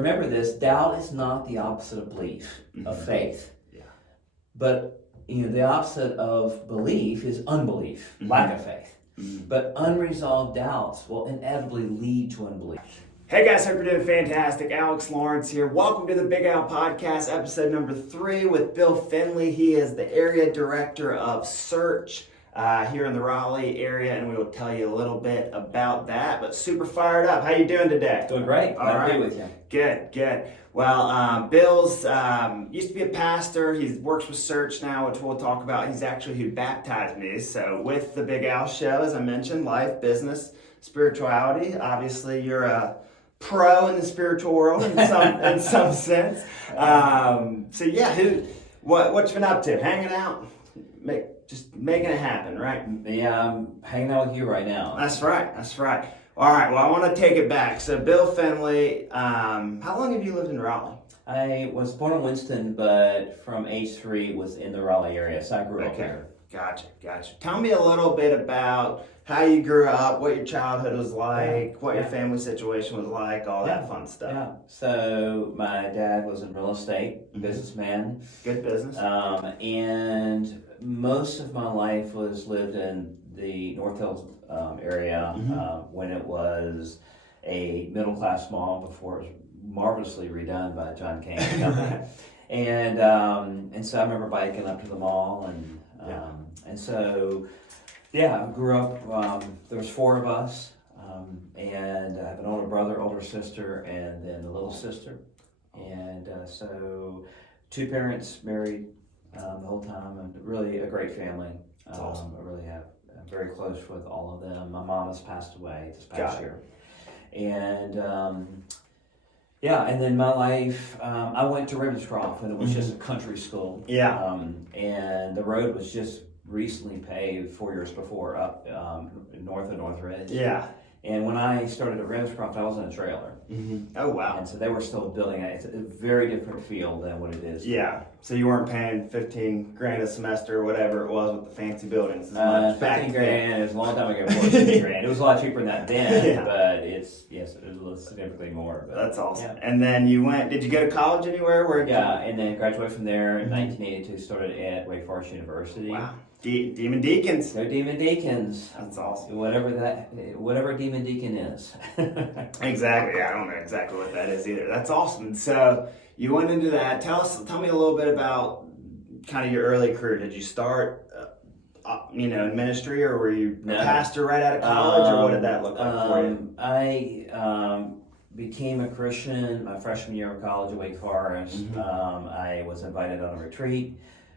Remember this, doubt is not the opposite of belief, of faith. Yeah. But, the opposite of belief is unbelief, lack of faith. But unresolved doubts will inevitably lead to unbelief. Hey guys, hope you're doing fantastic. Alex Lawrence here. Welcome to the Big Al Podcast, episode number 3 with Bill Finley. He is the area director of search here in the Raleigh area, and we will tell you a little bit about that. But super fired up. How you doing today? Doing great. Glad to be with you. Good. Well, Bill's used to be a pastor. He works with Search now, which we'll talk about. He's actually who baptized me. So with the Big Al Show, as I mentioned, life, business, spirituality. Obviously, you're a pro in the spiritual world in some sense. What you been up to? Hanging out, just making it happen, right? Yeah, I'm hanging out with you right now. That's right. All right, well, I want to take it back. So, Bill Finley, how long have you lived in Raleigh? I was born in Winston, but from age 3 was in the Raleigh area, so I grew up here. Gotcha. Tell me a little bit about how you grew up, what your childhood was like, what your family situation was like, all that fun stuff. Yeah, so my dad was in real estate, businessman. Good business. And most of my life was lived in the North Hills area when it was a middle-class mall before it was marvelously redone by John Kane Company. And so I remember biking up to the mall and so I grew up, there was 4 of us, and I have an older brother, older sister, and then a little sister. And so 2 parents married the whole time, and really a great family. That's awesome. I really have. I'm very close with all of them. My mom has passed away this past year. And and then my life, I went to Ravenscroft when it was just a country school. Yeah. And the road was just recently paved 4 years before up north of Northridge. Yeah. And when I started at Ravenscroft, I was in a trailer. Oh, wow. And so they were still building it. It's a very different feel than what it is. Yeah. So you weren't paying $15,000 a semester or whatever it was with the fancy buildings as much. $15,000. It was a long time ago. $14,000. It was a lot cheaper than that then, but it was significantly more. But, that's awesome. Yeah. And then you went. Did you go to college anywhere? And then graduated from there in 1982. Started at Wake Forest University. Wow. Demon Deacons. No Demon Deacons. That's awesome. Whatever Demon Deacon is. Exactly. I don't know exactly what that is either. That's awesome. So you went into that. Tell me a little bit about kind of your early career. Did you start, in ministry, or were you a pastor right out of college, or what did that look like for you? I became a Christian my freshman year of college at Wake Forest. I was invited on a retreat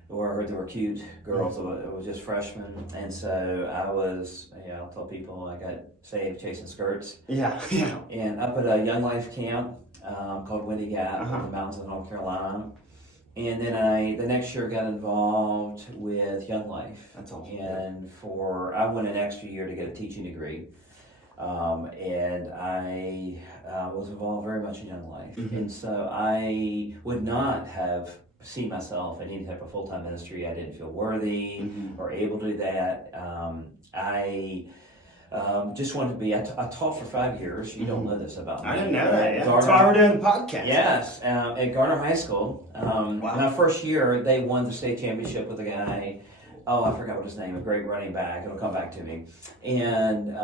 where I heard there were cute girls. It was just freshmen, and so I was. I'll tell people I got saved chasing skirts. Yeah. And up at a Young Life camp called Windy Gap in the mountains of North Carolina. And then I, the next year, got involved with Young Life. That's awesome. And I went an extra year to get a teaching degree. And I was involved very much in Young Life. And so I would not have seen myself in any type of full-time ministry. I didn't feel worthy or able to do that. I just wanted to be, I taught for 5 years. You don't know this about me. I didn't know that. Yeah. That's why we're doing the podcast. Yes, at Garner High School. Wow. My first year, they won the state championship with a guy. Oh, I forgot what his name. A great running back. It'll come back to me. And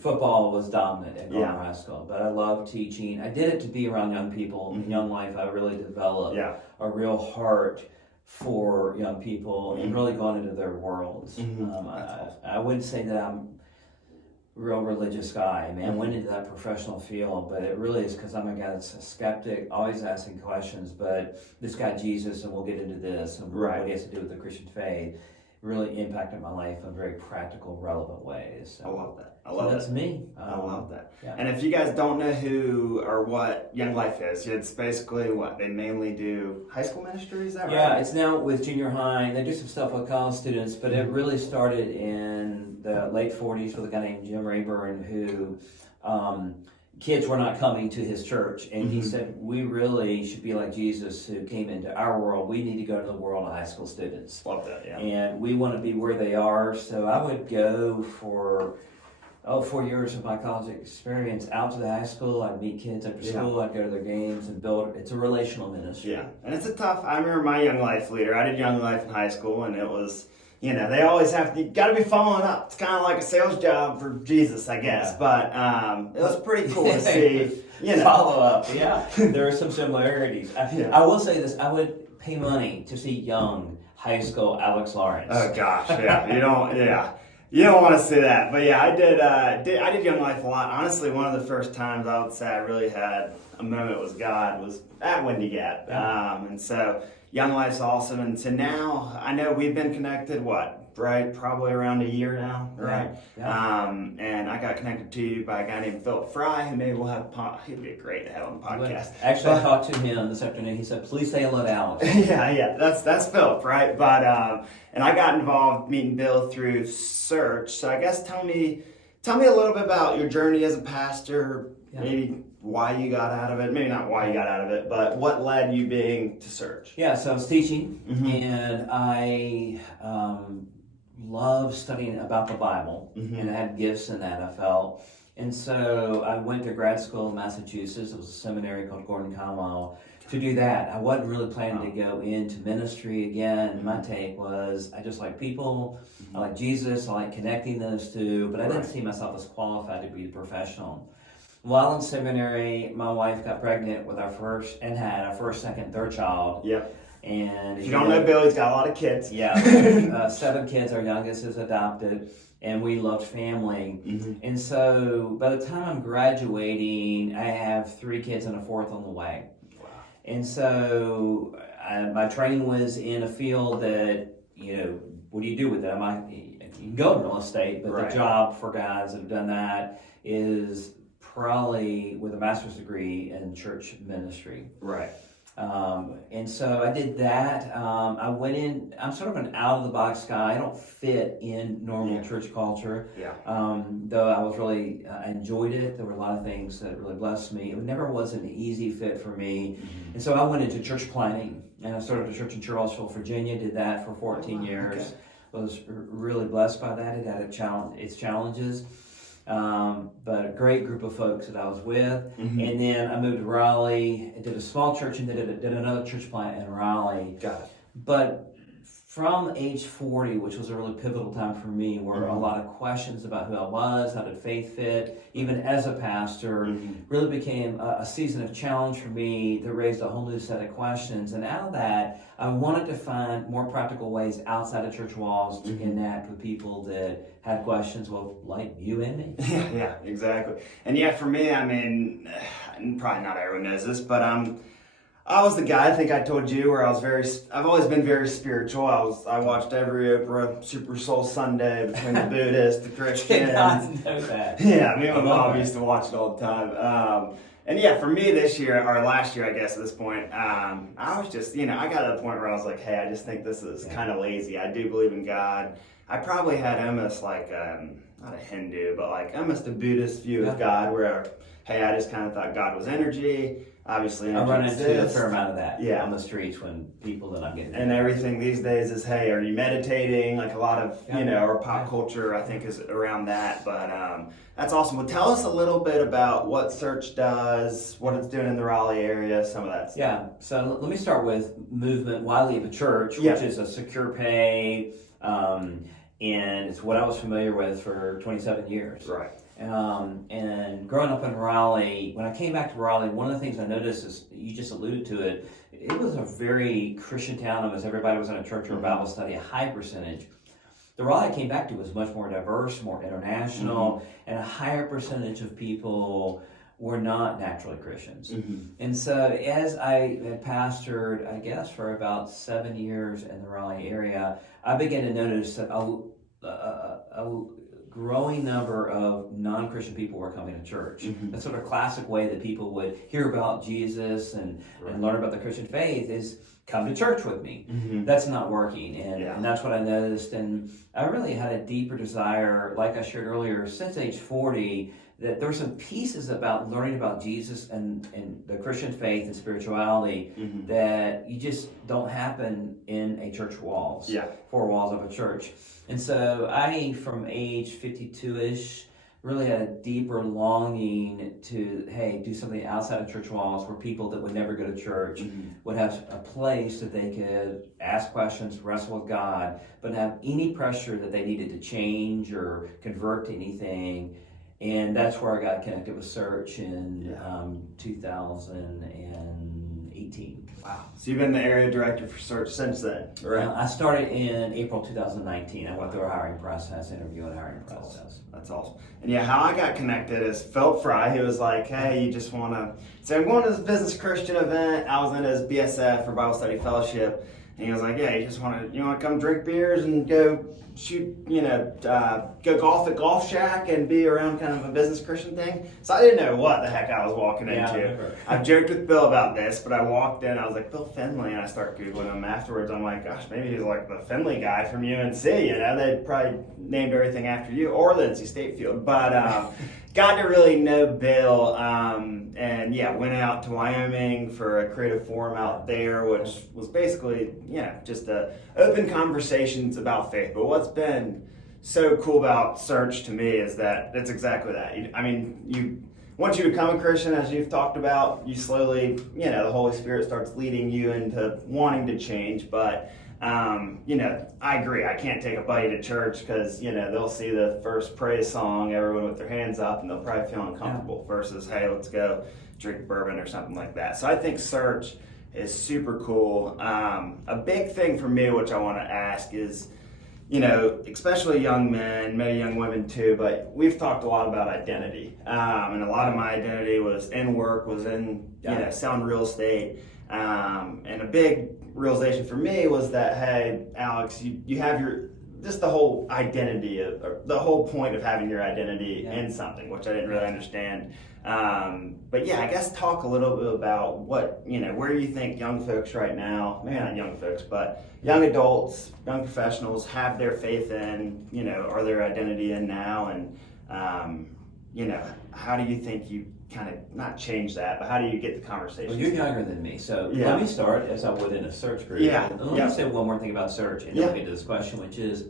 football was dominant at Garner High School. But I loved teaching. I did it to be around young people. In Young Life, I really developed a real heart for young people and really gone into their worlds. I wouldn't say that I'm a real religious guy. I mean, I went into that professional field, but it really is because I'm a guy that's a skeptic, always asking questions. But this guy Jesus, and we'll get into this, and what he has to do with the Christian faith, really impacted my life in very practical, relevant ways. So, I love that. That's me. I love that. Yeah. And if you guys don't know who or what Young Life is, it's basically what they mainly do high school ministry. Is that right? Yeah, it's now with junior high. They do some stuff with college students, but it really started in the late 40s with a guy named Jim Rayburn who kids were not coming to his church, and he said, we really should be like Jesus who came into our world. We need to go to the world of high school students. Love that, yeah. And we want to be where they are. So I would go for Oh, 4 years of my college experience out to the high school. I'd meet kids after school. I'd go to their games and build. It's a relational ministry. Yeah, and it's a tough. I remember my Young Life leader. I did Young Life in high school, and it was, they always you got to be following up. It's kind of like a sales job for Jesus, I guess. Yeah. But it was pretty cool to see. Follow up. Yeah, there are some similarities. I will say this: I would pay money to see young high school Alex Lawrence. Oh gosh, yeah, you don't. Yeah. You don't want to see that, but yeah, I did Young Life a lot. Honestly, one of the first times I would say I really had a moment with God was at Windy Gap, and so Young Life's awesome. And so now I know we've been connected. Probably around a year now, right? Yeah. And I got connected to you by a guy named Phil Fry, who maybe we'll have. He'd be great to have on the podcast. Actually, I talked to him this afternoon. He said, "Please say hello to Alex." yeah, that's Phil, right? But and I got involved meeting Bill through Search. So I guess tell me a little bit about your journey as a pastor. Yeah. Maybe why you got out of it. Maybe not why you got out of it, but what led you being to Search. Yeah, so I was teaching, and I love studying about the Bible, and I had gifts in that, I felt. And so I went to grad school in Massachusetts. It was a seminary called Gordon Conwell to do that. I wasn't really planning to go into ministry again. My take was I just like people, I like Jesus, I like connecting those two, but I didn't see myself as qualified to be a professional. While in seminary, my wife got pregnant with our first, second, third child. Yep. And if you don't know Bill, he's got a lot of kids. Yeah, 7 kids. Our youngest is adopted, and we loved family. And so by the time I'm graduating, I have 3 kids and a 4th on the way. Wow. And so my training was in a field that, what do you do with it? You can go in real estate, but the job for guys that have done that is probably with a master's degree in church ministry. Right. And so I did that. I went in, I'm sort of an out-of-the-box guy. I don't fit in normal church culture. Yeah. Though I enjoyed it. There were a lot of things that really blessed me. It never was an easy fit for me. And so I went into church planning, and I started a church in Charlottesville, Virginia, did that for 14 years. Okay. Was really blessed by that. It had its challenges. But a great group of folks that I was with. And then I moved to Raleigh, did a small church, and did another church plant in Raleigh. Got it. But from age 40, which was a really pivotal time for me, were a lot of questions about who I was, how did faith fit, even as a pastor, really became a season of challenge for me that raised a whole new set of questions. And out of that, I wanted to find more practical ways outside of church walls to connect with people that had questions, like you and me. Yeah, exactly. And for me, I mean, probably not everyone knows this, but I was the guy, I think I told you, where I've always been very spiritual. I watched every Oprah Super Soul Sunday between the Buddhist, the Christian. Did know that. Yeah, me and my mom used to watch it all the time. And for me this year, or last year, I guess at this point, I was just, I got to the point where I was like, hey, I just think this is kind of lazy. I do believe in God. I probably had almost like, not a Hindu, but like almost a Buddhist view of God, where, hey, I just kind of thought God was energy. Obviously, I run into a fair amount of that on the streets when people that I'm getting. And everything these days is, hey, are you meditating? Like a lot of, our pop culture, I think, is around that. But that's awesome. Well, tell us a little bit about what Search does, what it's doing in the Raleigh area, some of that stuff. Yeah. So let me start with movement. Why leave a church, which is a secure pay, and it's what I was familiar with for 27 years. Right. And growing up in Raleigh, when I came back to Raleigh, one of the things I noticed is, you just alluded to it, it was a very Christian town. Almost everybody was in a church or a Bible study, a high percentage. The Raleigh I came back to was much more diverse, more international, and a higher percentage of people were not naturally Christians. And so as I had pastored, I guess, for about 7 years in the Raleigh area, I began to notice that a growing number of non-Christian people were coming to church. The sort of classic way that people would hear about Jesus and learn about the Christian faith is come to church with me. That's not working, and that's what I noticed. And I really had a deeper desire, like I shared earlier, since age 40, that there were some pieces about learning about Jesus and the Christian faith and spirituality that you just don't happen in a church walls, 4 walls of a church. And so I, from age 52-ish, really had a deeper longing to, hey, do something outside of church walls where people that would never go to church would have a place that they could ask questions, wrestle with God, but not have any pressure that they needed to change or convert to anything. And that's where I got connected with Search in 2018. Wow. So you've been the area director for Search since then, right? I started in April 2019. I went through a hiring process, interview and hiring process. That's awesome. And yeah, how I got connected is Philip Fry. He was like, hey, you just want to... So I'm going to this business Christian event. I was in his BSF for Bible Study Fellowship. And he was like, yeah, you want to come drink beers and go shoot, go golf at Golf Shack and be around kind of a business Christian thing. So I didn't know what the heck I was walking into. I joked with Bill about this, but I walked in, I was like, Bill Finley, and I start Googling him afterwards. I'm like, gosh, maybe he's like the Finley guy from UNC, they probably named everything after you, or the NC State field. But got to really know Bill, and went out to Wyoming for a creative forum out there, which was basically, just open conversations about faith. But what's been so cool about Search to me is that it's exactly that. Once you become a Christian, as you've talked about, you slowly, the Holy Spirit starts leading you into wanting to change. But I agree. I can't take a buddy to church because, they'll see the first praise song, everyone with their hands up, and they'll probably feel uncomfortable versus, hey, let's go drink bourbon or something like that. So I think Search is super cool. A big thing for me, which I want to ask is, especially young men, maybe young women too, but we've talked a lot about identity. And a lot of my identity was in work, was in, selling real estate. And a big realization for me was that, hey, Alex, you have the whole identity, or the whole point of having your identity in something, which I didn't really understand. But I guess talk a little bit about what, where you think young folks right now, maybe not young folks, but young adults, young professionals have their faith in, or their identity in now. And, how do you think you kind of not change that, but how do you get the conversation? Well, you're younger than me, so let me start as I would in a Search group. Let me say one more thing about Search and then we'll get to this question, which is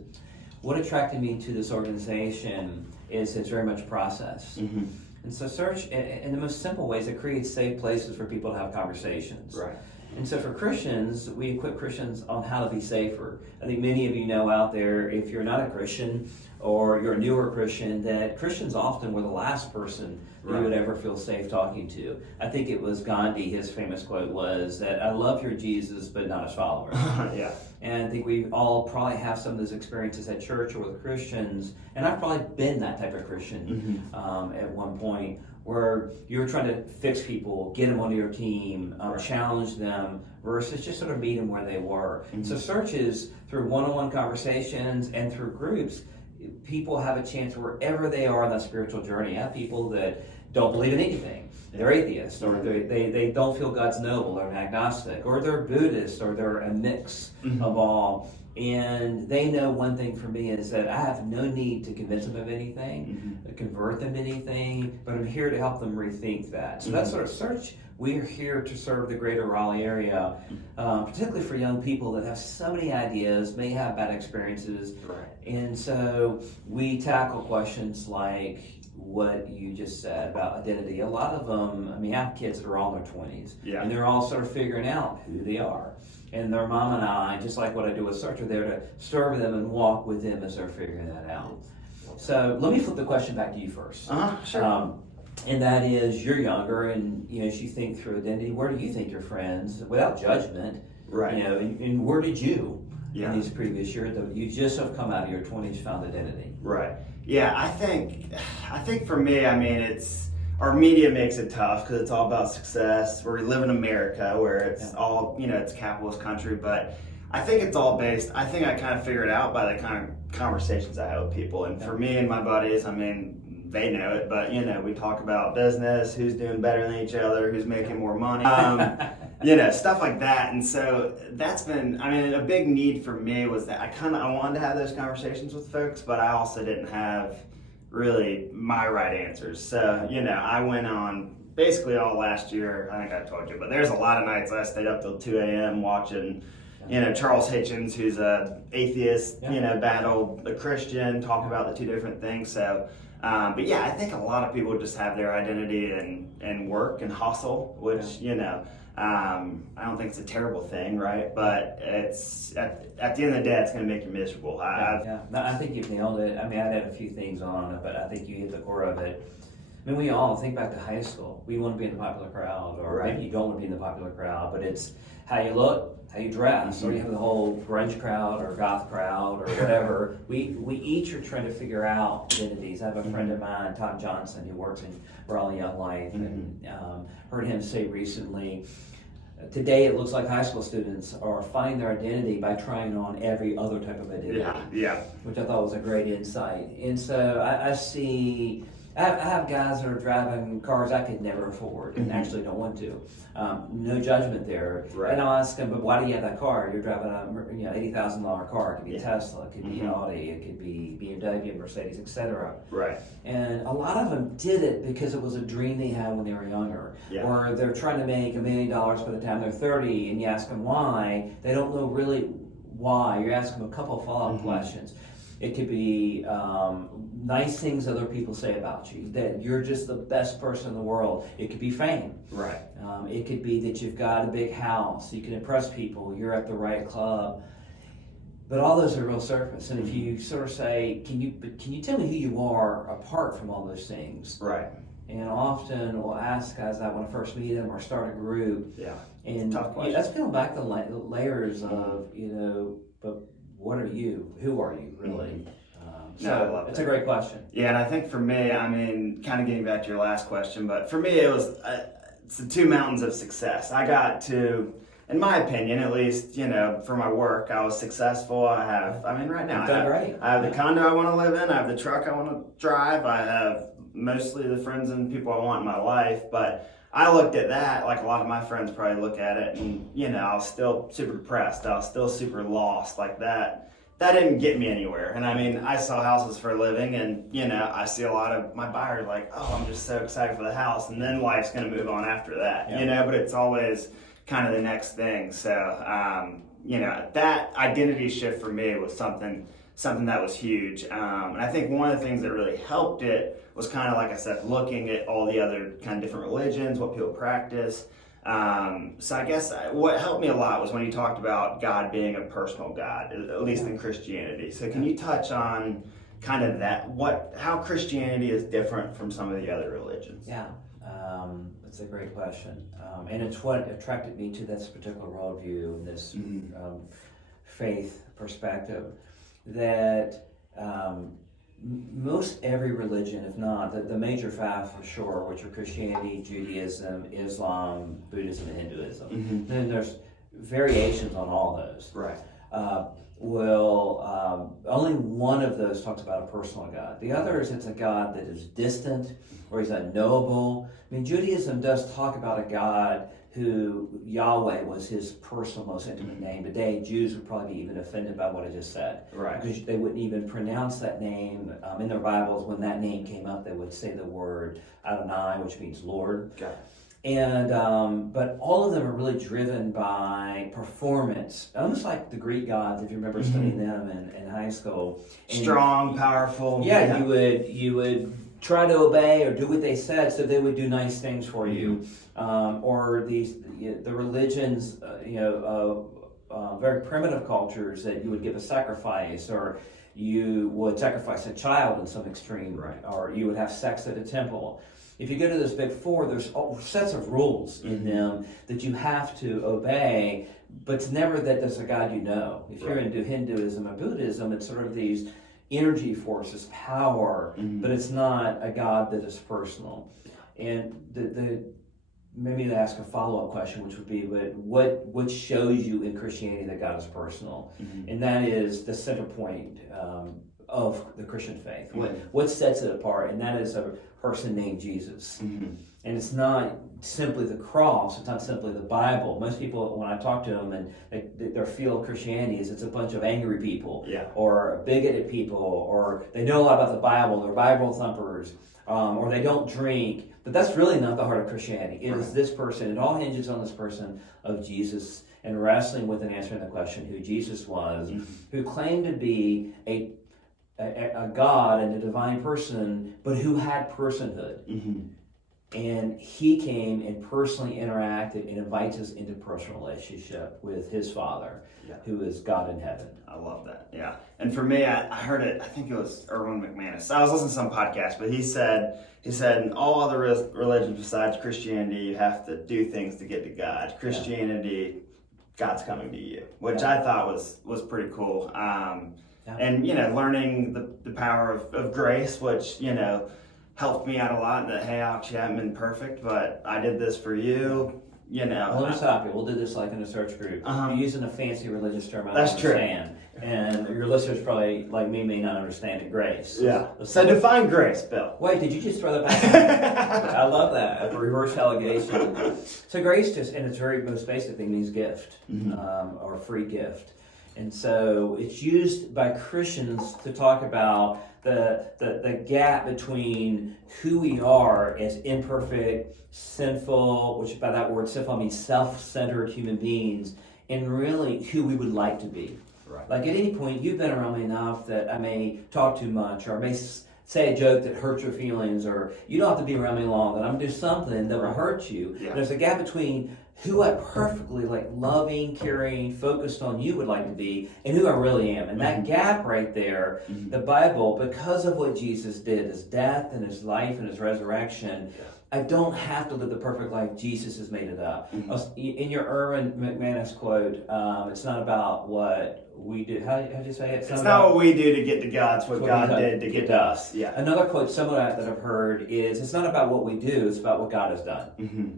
what attracted me to this organization is it's very much process. And so Search, in the most simple ways, it creates safe places for people to have conversations. Right. And so for Christians, we equip Christians on how to be safer. I think many of you know out there, if you're not a Christian or you're a newer Christian, that Christians often were the last person that you would ever feel safe talking to. I think it was Gandhi, his famous quote was that, I love your Jesus, but not his follower. And I think we all probably have some of those experiences at church or with Christians, and I've probably been that type of Christian at one point, where you're trying to fix people, get them onto your team, challenge them, versus just sort of meet them where they were. So Search is through one-on-one conversations and through groups, people have a chance wherever they are on that spiritual journey. I have people that don't believe in anything. They're atheists, or they don't feel God's noble, or agnostic, or they're Buddhist, or they're a mix of all. And they know one thing for me is that I have no need to convince them of anything, convert them to anything, but I'm here to help them rethink that. So that's sort of Search. We're here to serve the greater Raleigh area, particularly for young people that have so many ideas, may have bad experiences. And so we tackle questions like what you just said about identity. A lot of them, I have kids that are all in their 20s, and they're all sort of figuring out who they are. And their mom and I, just like what I do with Search, are there to serve them and walk with them as they're figuring that out. So let me flip the question back to you first. Sure. And that is, you're younger, and as you think through identity, where do you think your friends, without judgment, and where did you in these previous years that you just have come out of your 20s found identity? Right. Yeah, I think for me, it's our media makes it tough because it's all about success. We live in America where it's all, it's a capitalist country, but I think it's all based, I think I kind of figured it out by the kind of conversations I have with people. And for me and my buddies, they know it, but we talk about business, who's doing better than each other, who's making more money, stuff like that. And so that's been, a big need for me was that I wanted to have those conversations with folks, but I also didn't have really my right answers. So, I went on basically all last year, I think I told you, but there's a lot of nights I stayed up till 2 a.m. watching Charles Hitchens, who's a atheist, battle a Christian, talk about the two different things. So But yeah, I think a lot of people just have their identity in work and hustle, which, I don't think it's a terrible thing, right? But it's at the end of the day, it's going to make you miserable. No, I think you've nailed it. I mean, I'd add a few things on it, but I think you hit the core of it. I mean, we all think back to high school. We want to be in the popular crowd, or maybe you don't want to be in the popular crowd, but it's how you look, how you dress, or you have the whole grunge crowd or goth crowd or whatever. We each are trying to figure out identities. I have a friend of mine, Tom Johnson, who works in Raleigh Young Life, and heard him say recently, today it looks like high school students are finding their identity by trying on every other type of identity. Which I thought was a great insight. And so I have guys that are driving cars I could never afford and actually don't want to. No judgment there. Right. And I'll ask them, but why do you have that car? You're driving a $80,000 car. It could be a Tesla, it could be an Audi, it could be BMW, Mercedes, etc. Right. And a lot of them did it because it was a dream they had when they were younger. Or they're trying to make $1 million by the time they're 30, and you ask them why, they don't know really why. You ask them a couple of follow-up questions. It could be nice things other people say about you, that you're just the best person in the world. It could be fame. Right. It could be that you've got a big house, you can impress people, you're at the right club. But all those are real surface. And if you sort of say, can you tell me who you are apart from all those things? Right. And often we'll ask guys that when I first meet them or start a group. Yeah. And tough question. That's peeling back the layers of, but what are you? Who are you, really? I love it's that. a great question. Yeah, and I think for me, I mean, kind of getting back to your last question, but for me, it was it's the two mountains of success. I got to, in my opinion, at least, for my work, I was successful. Right now, I have the condo I want to live in. I have the truck I want to drive. I have mostly the friends and people I want in my life, but I looked at that like a lot of my friends probably look at it, and I was still super depressed. I was still super lost like that. That didn't get me anywhere. And I mean, I sell houses for a living, and I see a lot of my buyers like, oh, I'm just so excited for the house, and then life's going to move on after that, but it's always kind of the next thing. So, that identity shift for me was something that was huge. And I think one of the things that really helped it was kind of, like I said, looking at all the other kind of different religions, what people practice. So I guess what helped me a lot was when you talked about God being a personal God, at least in Christianity. So can you touch on kind of how Christianity is different from some of the other religions? Yeah, that's a great question. And it's what attracted me to this particular worldview and this faith perspective, that most every religion, if not the major five for sure, which are Christianity, Judaism, Islam, Buddhism, and Hinduism. Then there's variations on all those. Right. Only one of those talks about a personal God. The others, it's a God that is distant or he's unknowable. I mean, Judaism does talk about a God who Yahweh was his personal, most intimate name. Today, Jews would probably be even offended by what I just said. Right. Because they wouldn't even pronounce that name. In their Bibles, when that name came up, they would say the word Adonai, which means Lord. Okay. And but all of them are really driven by performance, almost like the Greek gods, if you remember studying them in high school. And strong, powerful. Yeah, you would try to obey or do what they said, so they would do nice things for you. Or the religions, very primitive cultures, that you would give a sacrifice, or you would sacrifice a child in some extreme, right, or you would have sex at a temple. If you go to those big four, there's all sets of rules in them that you have to obey, but it's never that there's a God you know. If you're into Hinduism or Buddhism, it's sort of these energy forces, power, but it's not a God that is personal. And maybe to ask a follow-up question, which would be, what shows you in Christianity that God is personal? And that is the center point of the Christian faith. What sets it apart? And that is a person named Jesus. And it's not simply the cross, it's not simply the Bible. Most people, when I talk to them, and their feel of Christianity is it's a bunch of angry people, or bigoted people, or they know a lot about the Bible, they're Bible thumpers, or they don't drink. But that's really not the heart of Christianity. It is this person. It all hinges on this person of Jesus, and wrestling with and answering the question who Jesus was, who claimed to be a God and a divine person, but who had personhood. Mm-hmm. And he came and personally interacted and invites us into personal relationship with his Father, who is God in heaven. I love that. Yeah. And for me, I heard it, I think it was Erwin McManus. I was listening to some podcast, but he said in all other religions besides Christianity, you have to do things to get to God. Christianity, God's coming to you, which I thought was pretty cool. And, learning the power of grace, which, helped me out a lot, that, hey, I actually haven't been perfect, but I did this for you, Well, let me stop you. We'll do this like in a search group. You're using a fancy religious term I don't That's true. understand. And your listeners probably, like me, may not understand it, grace. Yeah. So define grace, Bill. Wait, did you just throw that back? I love that. A reverse allegation. So grace just, in its very most basic thing, means gift, or free gift. And so it's used by Christians to talk about the gap between who we are as imperfect, sinful, which by that word sinful I mean self-centered human beings, and really who we would like to be. Right. Like at any point, you've been around me enough that I may talk too much, or I may say a joke that hurts your feelings, or you don't have to be around me long, but I'm going to do something that will hurt you. Yeah. There's a gap between who I perfectly, loving, caring, focused on you would like to be, and who I really am. And that gap right there, the Bible, because of what Jesus did, his death and his life and his resurrection, I don't have to live the perfect life. Jesus has made it up. In your Erwin McManus quote, it's not about what we do. How'd you say it? It's not what we do to get to God. It's what God did to get to us. Yeah. Another quote similar to that I've heard is, it's not about what we do, it's about what God has done. Mm-hmm.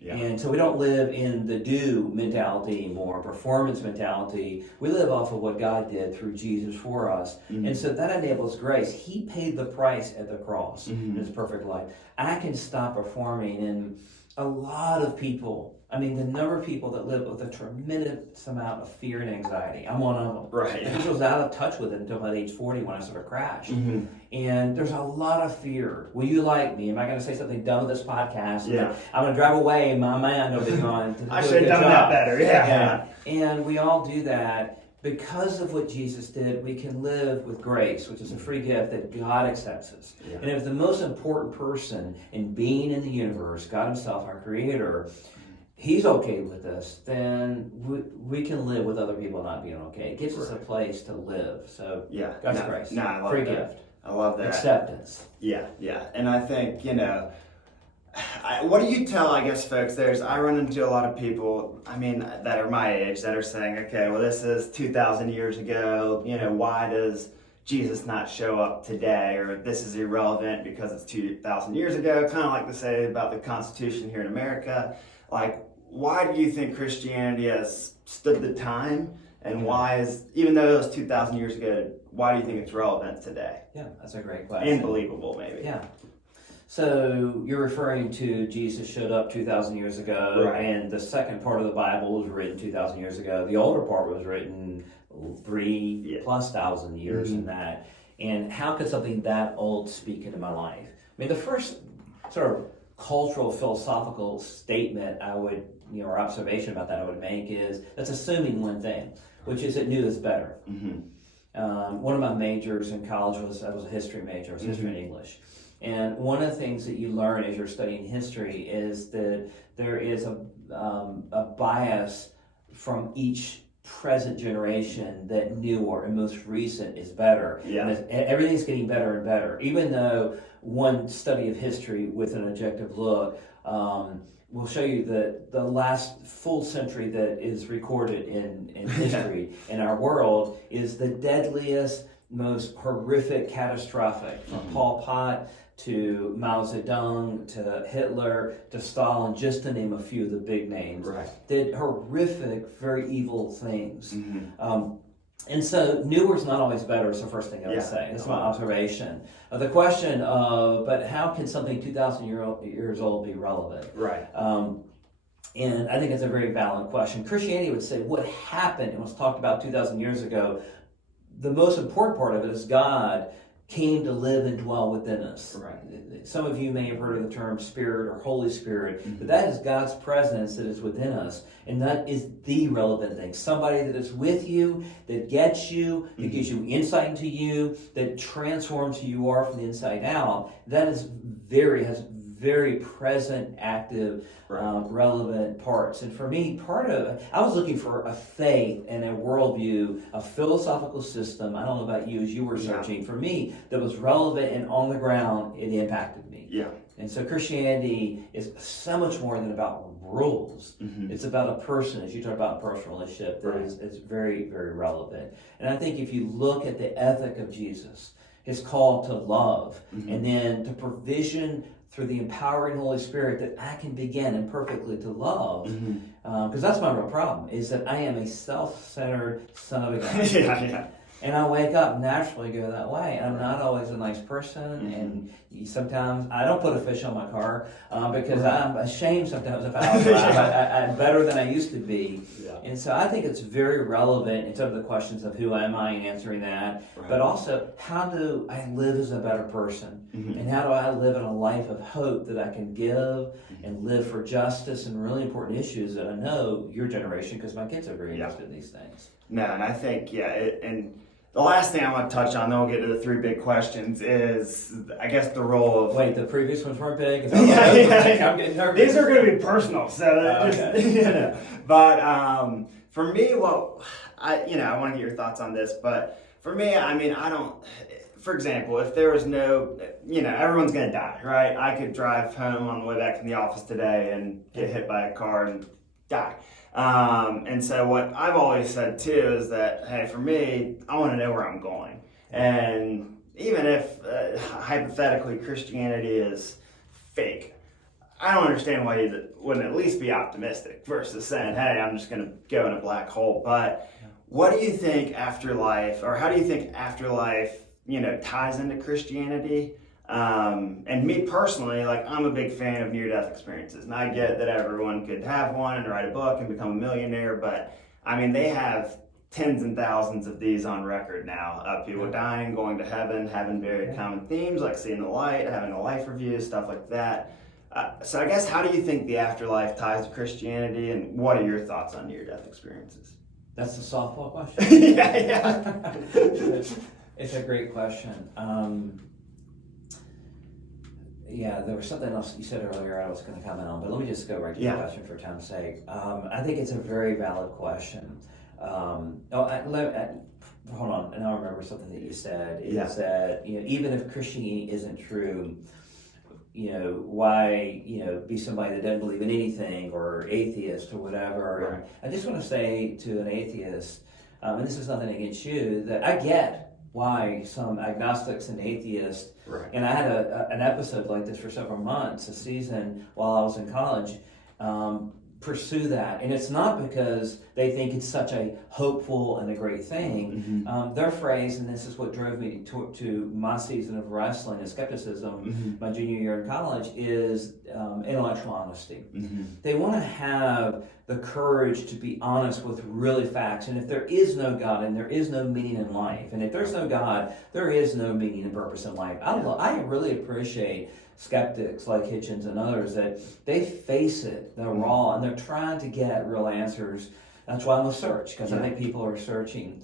Yeah. And so we don't live in the do mentality anymore, performance mentality. We live off of what God did through Jesus for us. And so that enables grace. He paid the price at the cross in his perfect life. I can stop performing, and a lot of people, I mean, the number of people that live with a tremendous amount of fear and anxiety. I'm one of them. Right. I was out of touch with it until about age 40 when I suffered a crash. And there's a lot of fear. Will you like me? Am I going to say something dumb with this podcast? Yeah. I'm going to drive away and my mind will be gone. I should have done that better. Yeah. And we all do that. Because of what Jesus did, we can live with grace, which is a free gift that God accepts us. Yeah. And if the most important person in being in the universe, God himself, our creator, he's okay with us, then we can live with other people not being okay. It gives us a place to live. So God's grace. No, I love free that. gift. I love that. Acceptance. Yeah. And I think, what do you tell, I guess, folks? I run into a lot of people, that are my age, that are saying, okay, well, this is 2,000 years ago. Why does Jesus not show up today? Or this is irrelevant because it's 2,000 years ago. Kind of like to say about the Constitution here in America. Like, why do you think Christianity has stood the time? And why even though it was 2,000 years ago, why do you think it's relevant today? Yeah, that's a great question. And believable, maybe. Yeah. So you're referring to Jesus showed up 2,000 years ago, right. And the second part of the Bible was written 2,000 years ago. The older part was written 3,000+ years in that. And how could something that old speak into my life? The first sort of cultural, philosophical statement or observation about that I would make is, that's assuming one thing, which is it knew this better. One of my majors in college I was a history major. I was history and English. And one of the things that you learn as you're studying history is that there is a bias from each present generation that newer and most recent is better. Yeah. And everything's getting better and better. Even though one study of history with an objective look will show you that the last full century that is recorded in history in our world is the deadliest, most horrific, catastrophic, from Pol Pot to Mao Zedong, to Hitler, to Stalin, just to name a few of the big names. Right. Did horrific, very evil things. And so newer is not always better is the first thing I would say. That's my observation. The question of, but how can something 2,000 years old be relevant? Right. And I think it's a very valid question. Christianity would say what happened and was talked about 2,000 years ago, the most important part of it is God came to live and dwell within us. Right. Some of you may have heard of the term Spirit or Holy Spirit, but that is God's presence that is within us. And that is the relevant thing. Somebody that is with you, that gets you, that gives you insight into you, that transforms who you are from the inside out. That is has very present, active, relevant parts. And for me, I was looking for a faith and a worldview, a philosophical system, I don't know about you as you were searching, for me, that was relevant and on the ground, it impacted me. Yeah. And so Christianity is so much more than about rules. It's about a person, as you talk about personal relationship, that is very, very relevant. And I think if you look at the ethic of Jesus, his call to love, and then to provision through the empowering Holy Spirit that I can begin imperfectly to love. Because that's my real problem, is that I am a self-centered son of a gun. And I wake up naturally go that way. And I'm not always a nice person. And sometimes I don't put a fish on my car because I'm ashamed sometimes if I drive. I'm better than I used to be. And so I think it's very relevant in some of the questions of who am I and answering that. But also, how do I live as a better person? And how do I live in a life of hope that I can give and live for justice and really important issues that I know your generation, because my kids are very interested in these things. No, and I think, and the last thing I want to touch on, then we'll get to the three big questions, is, I guess, the role of... Wait, the previous ones weren't big? I'm getting nervous. These are going to be personal, so... But for me, I want to get your thoughts on this, but for me, I mean, I don't... For example, if there was no... everyone's going to die, right? I could drive home on the way back from the office today and get hit by a car and die. And so what I've always said too is that, hey, for me, I want to know where I'm going. And even if hypothetically Christianity is fake, I don't understand why you wouldn't at least be optimistic versus saying, hey, I'm just going to go in a black hole. But what do you think afterlife, or how do you think afterlife, ties into Christianity? And me personally, I'm a big fan of near-death experiences, and I get that everyone could have one and write a book and become a millionaire, but I mean, they have tens and thousands of these on record now, of people dying, going to heaven, having very common themes like seeing the light, having a life review, stuff like that. So I guess, how do you think the afterlife ties to Christianity, and what are your thoughts on near-death experiences? That's the softball question? Yeah. It's a great question. There was something else you said earlier I was going to comment on, but let me just go right to the question for time's sake. I think it's a very valid question. Hold on, and I'll remember something that you said. Is that, even if Christianity isn't true, why, be somebody that doesn't believe in anything, or atheist or whatever. Right. I just want to say to an atheist, and this is nothing against you, that I get why some agnostics and atheists, and I had an episode like this for several months, a season while I was in college, pursue that. And it's not because they think it's such a hopeful and a great thing. Their phrase, and this is what drove me to my season of wrestling and skepticism my junior year in college, is intellectual honesty. They want to have the courage to be honest with really facts. And if there is no God and there is no meaning in life, and if there's no God, there is no meaning and purpose in life. I really appreciate skeptics like Hitchens and others that they face it, they're raw, and they're trying to get real answers. That's why I'm a search, because I think people are searching.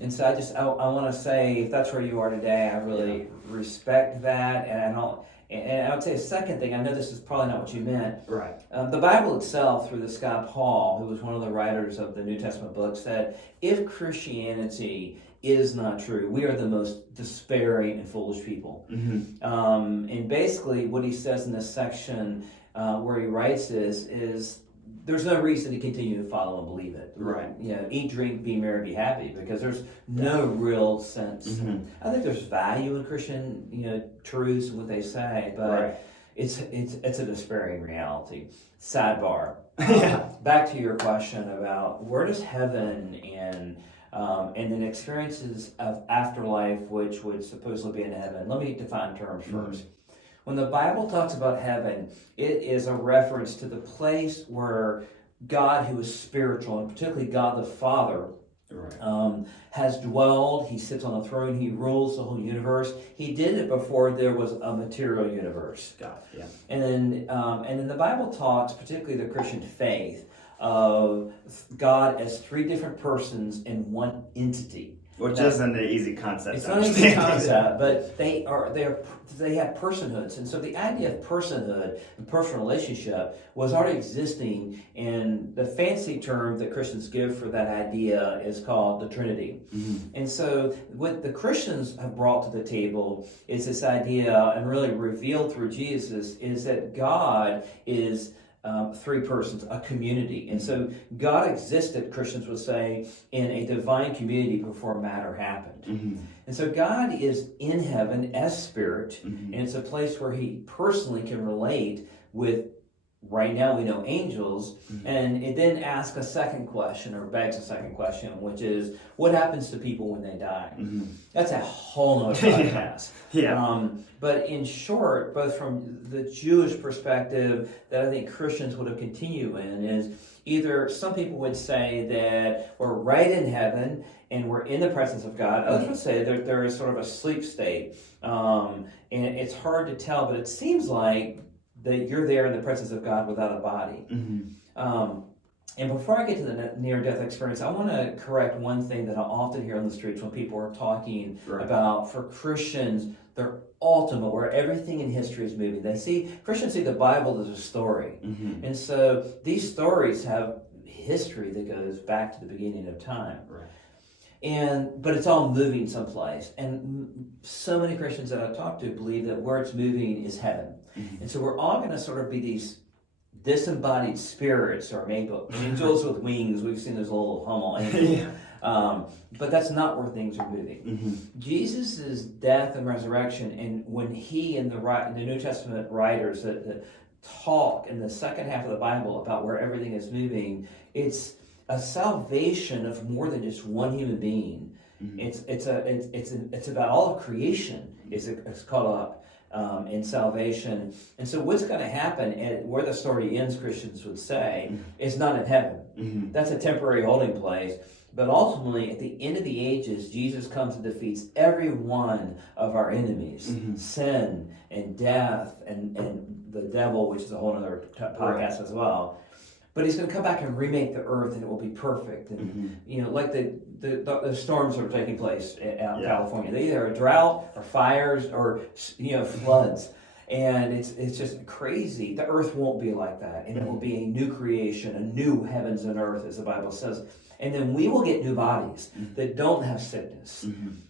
And so I want to say, if that's where you are today, I really respect that. And I would say a second thing, I know this is probably not what you meant. Right. The Bible itself, through the Scott Paul, who was one of the writers of the New Testament book, said, if Christianity is not true, we are the most despairing and foolish people. And basically what he says in this section where he writes this is, there's no reason to continue to follow and believe it. Right. Eat, drink, be merry, be happy, because there's no real sense. I think there's value in Christian, truths and what they say, but it's a despairing reality. Sidebar. Back to your question about where does heaven and then experiences of afterlife, which would supposedly be in heaven. Let me define terms first. When the Bible talks about heaven, it is a reference to the place where God, who is spiritual, and particularly God the Father, Right. Has dwelled. He sits on a throne. He rules the whole universe. He did it before there was a material universe. God, yeah. And then the Bible talks, particularly the Christian faith, of God as three different persons in one entity. Which isn't an easy concept. It's not an easy concept, but they have personhoods, and so the idea of personhood and personal relationship was already existing. And the fancy term that Christians give for that idea is called the Trinity. Mm-hmm. And so what the Christians have brought to the table is this idea, and really revealed through Jesus, is that God is three persons, a community. And so God existed, Christians would say, in a divine community before matter happened. Mm-hmm. And so God is in heaven as spirit, Mm-hmm. and it's a place where he personally can relate with, right now we know, angels. Mm-hmm. And it then asks a second question, or begs a second question, which is, what happens to people when they die? Mm-hmm. That's a whole nother podcast. Yeah. But in short, both from the Jewish perspective that I think Christians would have continued in, is either some people would say that we're right in heaven and we're in the presence of God. Others would say that there is sort of a sleep state. And it's hard to tell, but it seems like that you're there in the presence of God without a body. Mm-hmm. And before I get to the near-death experience, I want to correct one thing that I often hear on the streets when people are talking about, for Christians, their ultimate, where everything in history is moving. Christians see the Bible as a story. Mm-hmm. And so these stories have history that goes back to the beginning of time. Right. But it's all moving someplace. And so many Christians that I've talked to believe that where it's moving is heaven. Mm-hmm. And so we're all going to sort of be these disembodied spirits, or maybe angels with wings. We've seen those little Hummel angels. Yeah. But that's not where things are moving. Mm-hmm. Jesus' death and resurrection, and when he and the New Testament writers that talk in the second half of the Bible about where everything is moving, it's a salvation of more than just one human being. Mm-hmm. It's about all of creation. It's caught up in salvation. And so what's going to happen, and where the story ends, Christians would say, is not in heaven. Mm-hmm. That's a temporary holding place. But ultimately, at the end of the ages, Jesus comes and defeats every one of our enemies. Mm-hmm. Sin and death and the devil, which is a whole other podcast as well. But he's going to come back and remake the earth, and it will be perfect. And like the storms that are taking place out in California, they either are drought or fires or floods, and it's just crazy. The earth won't be like that, and it will be a new creation, a new heavens and earth, as the Bible says. And then we will get new bodies that don't have sickness,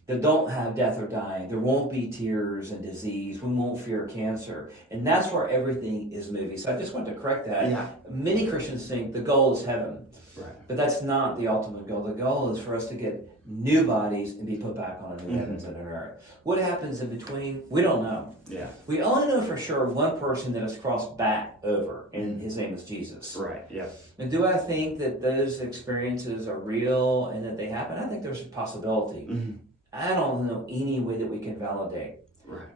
that don't have death or dying. There won't be tears and disease. We won't fear cancer. And that's where everything is moving. So I just want to correct that. Yeah. Many Christians think the goal is heaven. Right. But that's not the ultimate goal. The goal is for us to get new bodies and be put back on a new heavens and an earth. What happens in between? We don't know. Yeah. We only know for sure one person that has crossed back over, and his name is Jesus. Right. Yeah. And do I think that those experiences are real and that they happen? I think there's a possibility. Mm-hmm. I don't know any way that we can validate. Right.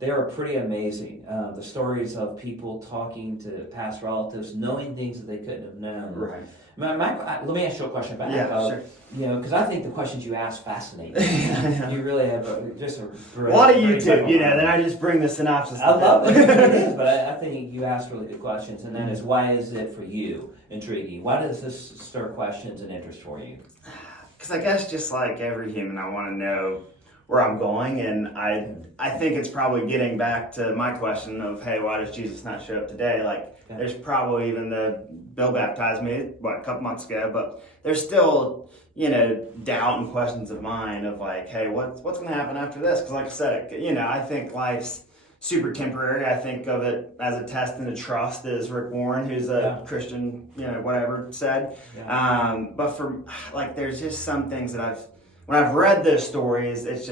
They are pretty amazing. The stories of people talking to past relatives, knowing things that they couldn't have known. Right. Let me ask you a question back. Sure. Because I think the questions you ask fascinate me. You really have just a great... Well, do you too? Then I just bring the synopsis. I love it. It is, but I think you ask really good questions, and that is, why is it for you intriguing? Why does this stir questions and interest for you? Because I guess just like every human, I want to know where I'm going, and I think it's probably getting back to my question of, hey, why does Jesus not show up today? There's probably even Bill baptized me, a couple months ago, but there's still, doubt and questions of mine of hey, what's going to happen after this? Because like I said, I think life's super temporary. I think of it as a test and a trust, as Rick Warren, who's a Christian, whatever, said. Yeah. But for, there's just some things that when I've read those stories, it's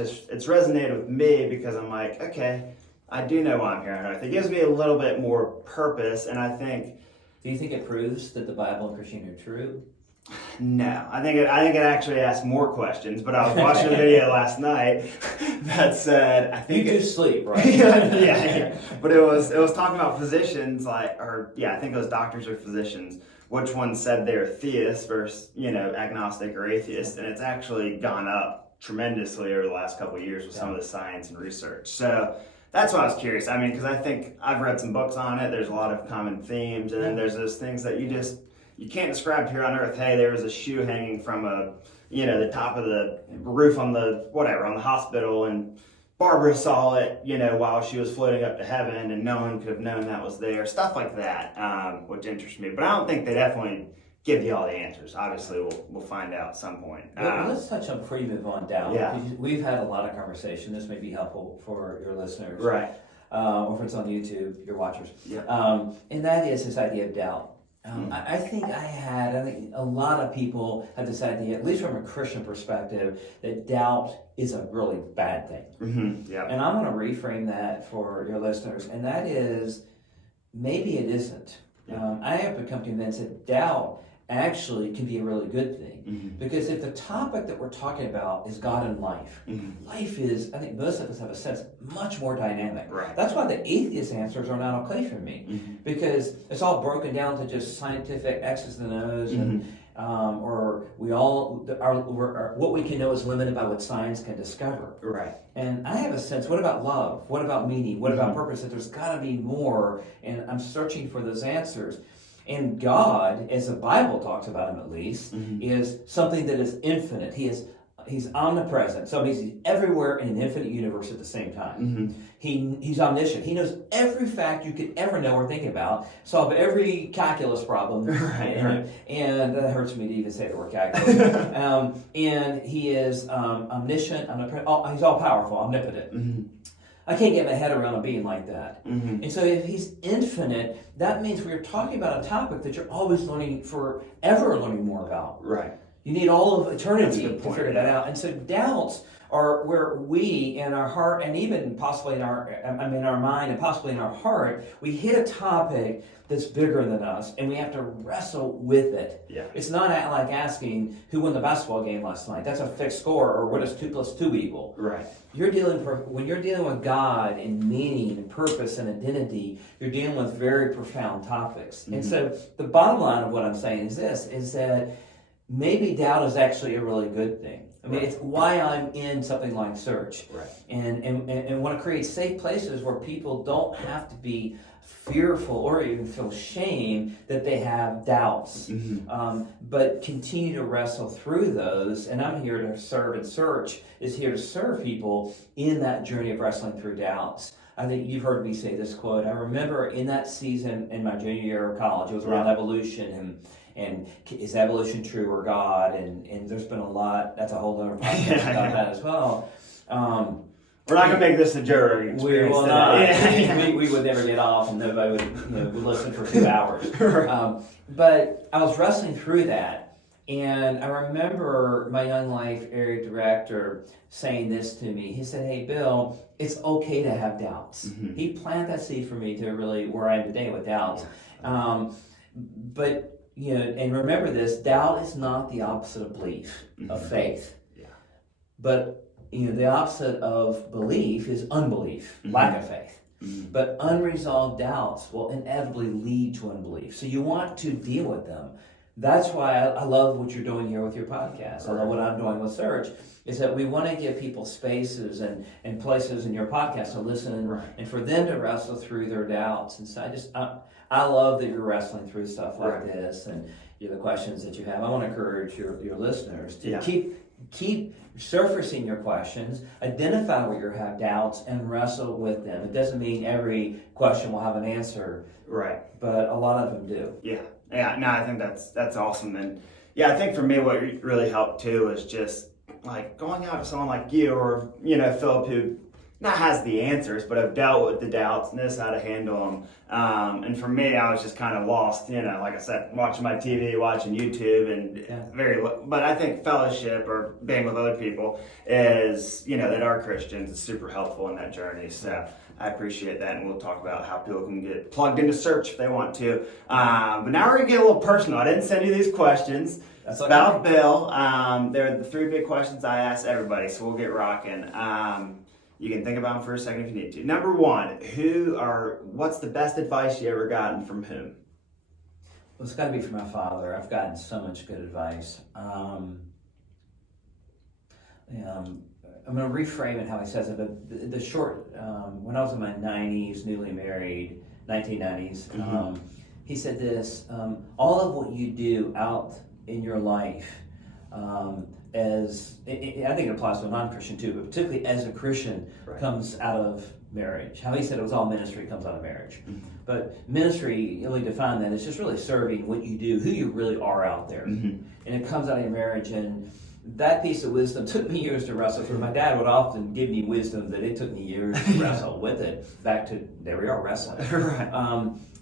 resonated with me because I'm like, okay, I do know why I'm here on earth. It gives me a little bit more purpose, and I think... Do you think it proves that the Bible and Christianity are true? No, I think it actually asks more questions. But I was watching a video last night that said, I think you do sleep, right? yeah. But it was talking about physicians, I think it was doctors or physicians, which one said they're theists versus, agnostic or atheist. And it's actually gone up tremendously over the last couple of years with some of the science and research. So that's why I was curious. I mean, because I think I've read some books on it. There's a lot of common themes. And then there's those things that you can't describe here on Earth. Hey, there was a shoe hanging from the top of the roof on the hospital, and Barbara saw it, while she was floating up to heaven, and no one could have known that was there. Stuff like that, which interests me. But I don't think they definitely give you all the answers. Obviously, we'll find out at some point. Well, let's touch on before you move on down. Yeah. We've had a lot of conversation. This may be helpful for your listeners. Right. Or if it's on YouTube, your watchers. Yeah. And that is this idea of doubt. I think a lot of people have this idea, at least from a Christian perspective, that doubt is a really bad thing. Mm-hmm. Yeah. And I want to reframe that for your listeners, and that is, maybe it isn't. I have become convinced that doubt actually can be a really good thing. Mm-hmm. Because if the topic that we're talking about is God and life, life is, I think most of us have a sense, much more dynamic. Right. That's why the atheist answers are not okay for me, because it's all broken down to just scientific X's and O's, and or what we can know is limited by what science can discover. Right. And I have a sense, what about love? What about meaning? What about purpose? That there's got to be more, and I'm searching for those answers. And God, as the Bible talks about him at least, is something that is infinite. He's omnipresent. So he's everywhere in an infinite universe at the same time. He's omniscient. He knows every fact you could ever know or think about, solve every calculus problem. Right. And that hurts me to even say the word calculus. And he is omniscient, omnipresent. He's all powerful, omnipotent. I can't get my head around a being like that. And so if he's infinite, that means we're talking about a topic that you're always forever learning more about. Right. You need all of eternity to point, figure that out. And so doubts are where we, in our heart, and even possibly in our mind, and possibly in our heart, we hit a topic that's bigger than us, and we have to wrestle with it. Yeah. It's not like asking who won the basketball game last night. That's a fixed score, or what does 2 + 2 equal? Right. When you're dealing with God and meaning and purpose and identity, you're dealing with very profound topics. And so the bottom line of what I'm saying is this, is that maybe doubt is actually a really good thing. I mean, it's why I'm in something like Search. Right. And want to create safe places where people don't have to be fearful or even feel shame that they have doubts, but continue to wrestle through those. And I'm here to serve, and Search is here to serve people in that journey of wrestling through doubts. I think you've heard me say this quote. I remember in that season in my junior year of college, it was around evolution and is evolution true or God? And there's been a lot. That's a whole other podcast about that as well. We're not going to make this a Joe Rogan experience. We will not. We would never get off, and nobody would listen for 2 hours. But I was wrestling through that, and I remember my Young Life area director saying this to me. He said, "Hey, Bill, it's okay to have doubts." He planted that seed for me to really where I am today with doubts. But and remember this: doubt is not the opposite of belief, of faith. Yeah. But the opposite of belief is unbelief, lack of faith. But unresolved doubts will inevitably lead to unbelief. So you want to deal with them. That's why I love what you're doing here with your podcast. I love what I'm doing with Search, is that we want to give people spaces and places in your podcast to listen and for them to wrestle through their doubts. And so I love that you're wrestling through stuff like this and the questions that you have. I want to encourage your listeners to keep surfacing your questions, identify where you have doubts, and wrestle with them. It doesn't mean every question will have an answer, right? But a lot of them do. Yeah. No, I think that's awesome, and I think for me, what really helped too is just like going out to someone like you or Philip, who not has the answers, but have dealt with the doubts, knows how to handle them. And for me, I was just kind of lost, like I said, watching my TV, watching YouTube, and but I think fellowship or being with other people is, that are Christians is super helpful in that journey. So I appreciate that, and we'll talk about how people can get plugged into Search if they want to. But now we're gonna get a little personal. I didn't send you these questions. That's about Bill. They're the 3 big questions I ask everybody, so we'll get rocking. You can think about them for a second if you need to. Number 1, what's the best advice you ever gotten from whom? Well, it's got to be from my father. I've gotten so much good advice. I'm going to reframe it how he says it, but the short, when I was in my 90s, newly married, 1990s, he said this, all of what you do out in your life, I think it applies to a non-Christian too, but particularly as a Christian, comes out of marriage. How he said it was all ministry comes out of marriage. But ministry, really define that, it's just really serving what you do, who you really are out there. And it comes out of your marriage, and that piece of wisdom took me years to wrestle through. My dad would often give me wisdom that it took me years to wrestle with it. Back to, there we are, wrestling.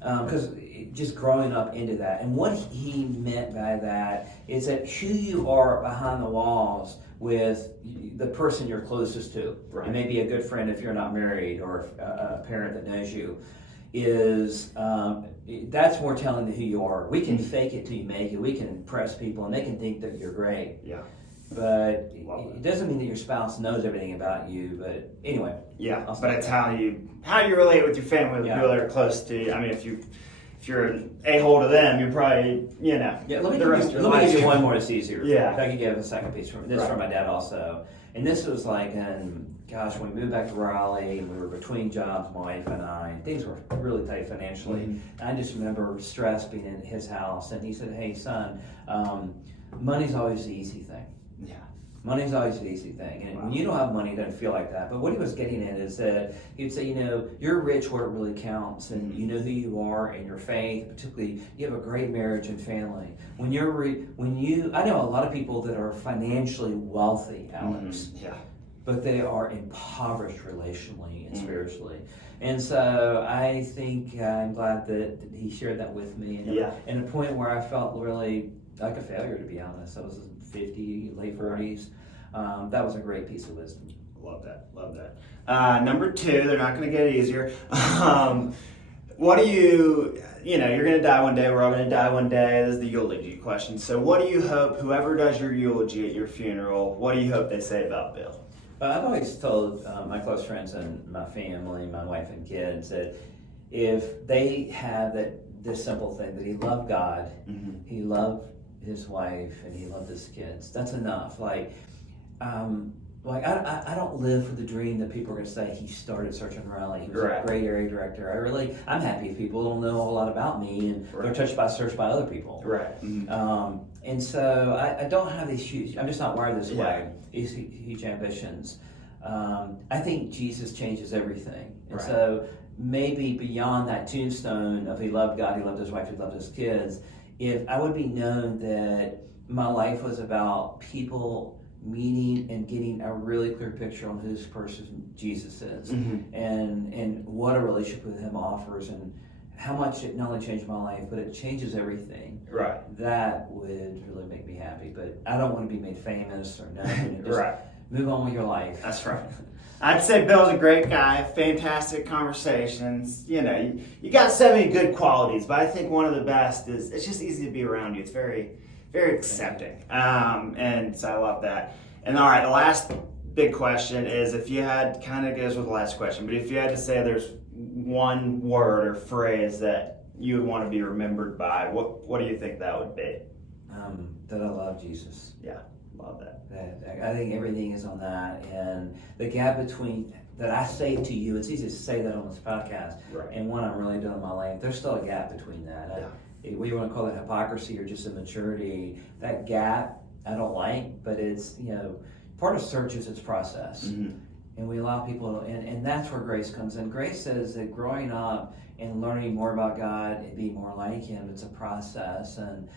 Because just growing up into that. And what he meant by that is that who you are behind the walls with the person you're closest to. It may be a good friend if you're not married, or a parent that knows you, is that's more telling than who you are. We can fake it till you make it. We can impress people and they can think that you're great. But it doesn't mean that your spouse knows everything about you. But anyway. But it's how you relate with your family, with people that are close to you. I mean, if you're an a-hole to them, you're probably, let me give you one more that's easier. If I could give a second piece from this from my dad also. And this was like, when we moved back to Raleigh, and we were between jobs, my wife and I, and things were really tight financially. I just remember stress being in his house, and he said, "Hey, son, money's always the easy thing." Money's always the easy thing. And when you don't have money, it doesn't feel like that. But what he was getting at is that he'd say, you're rich where it really counts, and you know who you are and your faith, particularly you have a great marriage and family. I know a lot of people that are financially wealthy, Alex, but they are impoverished relationally and spiritually. And so I think I'm glad that he shared that with me. And a point where I felt really like a failure, to be honest. I was 50, late 40s. That was a great piece of wisdom. Love that. Number 2, they're not going to get easier. What do you're going to die one day. We're all going to die one day. This is the eulogy question. So what do you hope, whoever does your eulogy at your funeral, what do you hope they say about Bill? I've always told my close friends and my family, my wife and kids, that if they have this simple thing, that he loved God, he loved his wife, and he loved his kids, that's enough. I don't live for the dream that people are going to say he started Search on Raleigh. He was a great area director. I'm happy if people don't know a whole lot about me and they're touched by Search by other people. And so I don't have these huge, I'm just not wired this way, these huge ambitions. I think Jesus changes everything. And so maybe beyond that tombstone of he loved God, he loved his wife, he loved his kids, if I would be known that my life was about people meeting and getting a really clear picture on who this person Jesus is, and what a relationship with him offers, and how much it not only changed my life, but it changes everything. That would really make me happy. But I don't want to be made famous or known. Just move on with your life. That's right. I'd say Bill's a great guy, fantastic conversations. You got so many good qualities, but I think one of the best is it's just easy to be around you. It's very, very accepting. And so I love that. And all right, the last big question is, if you had, kind of goes with the last question, but if you had to say there's one word or phrase that you would want to be remembered by, what do you think that would be? That I love Jesus. Love that. I think everything is on that, and the gap between that I say to you, it's easy to say that on this podcast, and what I'm really doing in my life, there's still a gap between that. We want to call it hypocrisy or just immaturity. That gap I don't like, but it's, part of search is its process. And we allow people, and that's where grace comes in. Grace says that growing up and learning more about God and being more like him, it's a process. And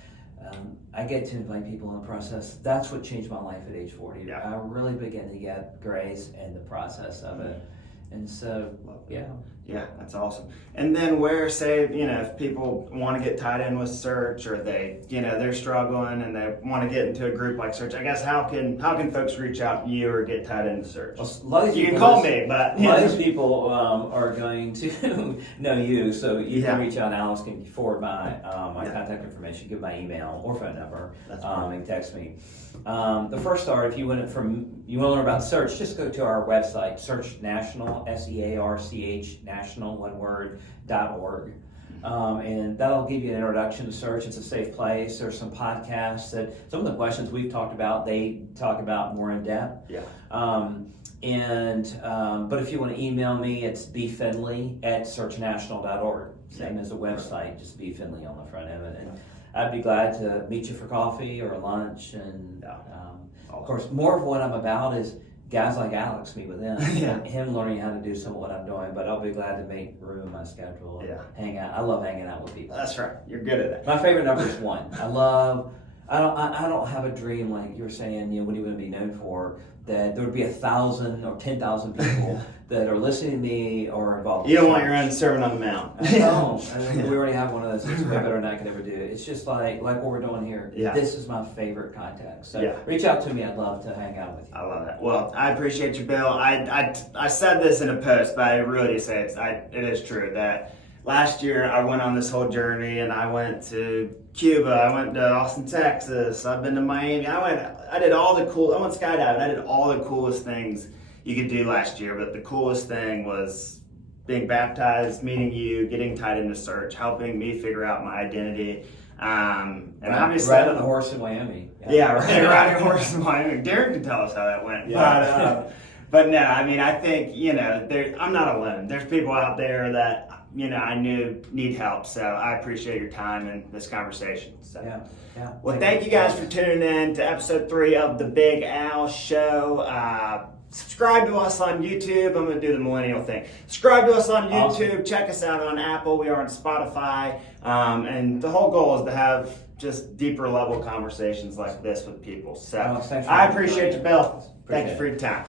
I get to invite people in the process. That's what changed my life at age 40. I really began to get grace and the process of it. And so, that's awesome. And then if people want to get tied in with Search, or they, they're struggling and they want to get into a group like Search, I guess how can folks reach out to you or get tied into Search? Well, you can call me, but most people are going to know you, so you can reach out. Alex can forward my contact information, give my email or phone number, and text me. The first start, if you want to learn about Search, just go to our website, Search National, SEARCH National, one word, .org. And that'll give you an introduction to search. It's a safe place. There's some podcasts that some of the questions we've talked about, they talk about more in depth. Yeah. But if you want to email me, it's bfinley@searchnational.org. Same as the website, just bfinley on the front of it. And I'd be glad to meet you for coffee or lunch. And of course, more of what I'm about is guys like Alex meet with him, and him learning how to do some of what I'm doing. But I'll be glad to make room in my schedule and hang out. I love hanging out with people. That's right. You're good at that. My favorite number is 1. I don't have a dream like you were saying. What do you want to be known for? That there would be 1,000 or 10,000 people that are listening to me or involved. You don't want your own Sermon on the Mount. I don't. We already have one of those. It's way better than I could ever do. It's just like what we're doing here. Yeah. This is my favorite contact. So reach out to me. I'd love to hang out with you. I love that. Well, I appreciate you, Bill. I said this in a post, but I really do say it is true that last year I went on this whole journey and I went to Cuba, I went to Austin, Texas, I've been to Miami. I went skydiving. I did all the coolest things you could do last year, but the coolest thing was being baptized, meeting you, getting tied into search, helping me figure out my identity. And obviously riding a horse in Miami. Riding a horse in Miami. Darren can tell us how that went. Yeah. But no, I mean, I think, I'm not alone. There's people out there that, I knew need help. So I appreciate your time and this conversation. So. Yeah. Well, thank you guys for tuning in to episode 3 of the Big Al Show. Subscribe to us on YouTube. I'm going to do the millennial thing. Subscribe to us on YouTube. Awesome. Check us out on Apple. We are on Spotify. And the whole goal is to have just deeper level conversations like this with people. So I appreciate you, Bill. Thank you for your time.